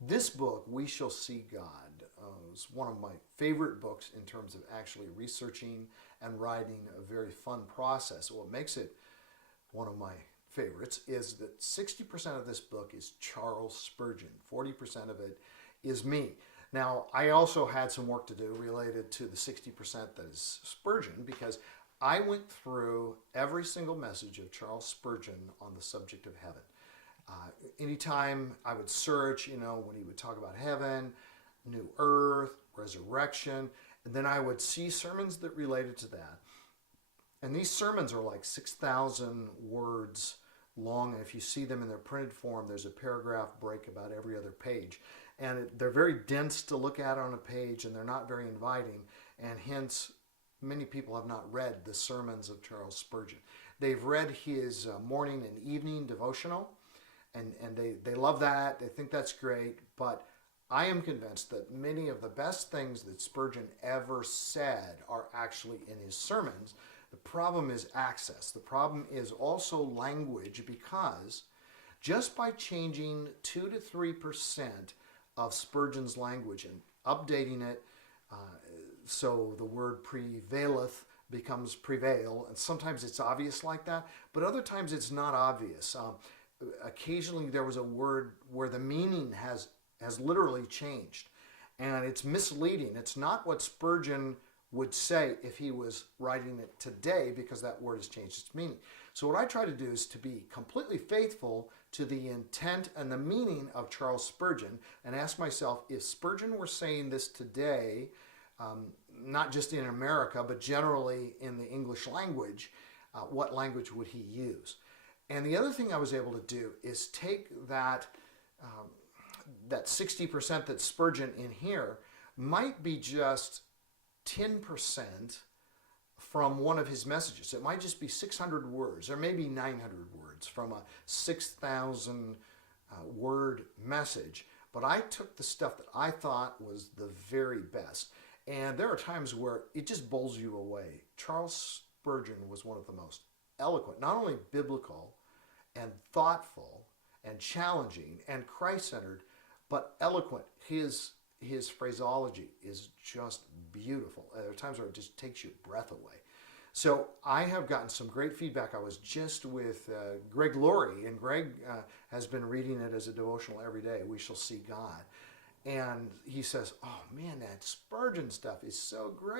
This book, We Shall See God, is one of my favorite books in terms of actually researching and writing, a very fun process. What makes it one of my favorites is that 60% of this book is Charles Spurgeon, 40% of it is me. Now, I also had some work to do related to the 60% that is Spurgeon, because I went through every single message of Charles Spurgeon on the subject of heaven. Anytime I would search, when he would talk about heaven, new earth, resurrection, and then I would see sermons that related to that. And these sermons are like 6,000 words long, and if you see them in their printed form, there's a paragraph break about every other page. And they're very dense to look at on a page, and they're not very inviting, and hence many people have not read the sermons of Charles Spurgeon. They've read his morning and evening devotional, and they love that. They think that's great, but I am convinced that many of the best things that Spurgeon ever said are actually in his sermons. The problem is access. The problem is also language, because just by changing 2 to 3% of Spurgeon's language and updating it so the word prevaileth becomes prevail, and sometimes it's obvious like that, but other times it's not obvious. Occasionally there was a word where the meaning has literally changed, and it's misleading. It's not what Spurgeon would say if he was writing it today, because that word has changed its meaning. So what I try to do is to be completely faithful to the intent and the meaning of Charles Spurgeon, and ask myself, if Spurgeon were saying this today, not just in America, but generally in the English language, what language would he use? And the other thing I was able to do is take that 60% that Spurgeon in here might be just 10% from one of his messages. It might just be 600 words, or maybe 900 words from a 6,000 word message. But I took the stuff that I thought was the very best. And there are times where it just bowls you away. Charles Spurgeon was one of the most eloquent, not only biblical and thoughtful and challenging and Christ-centered, but eloquent. His phraseology is just beautiful. There are times where it just takes your breath away. So I have gotten some great feedback. I was just with Greg Laurie, and Greg has been reading it as a devotional every day, We Shall See God. And he says, oh man, that Spurgeon stuff is so great.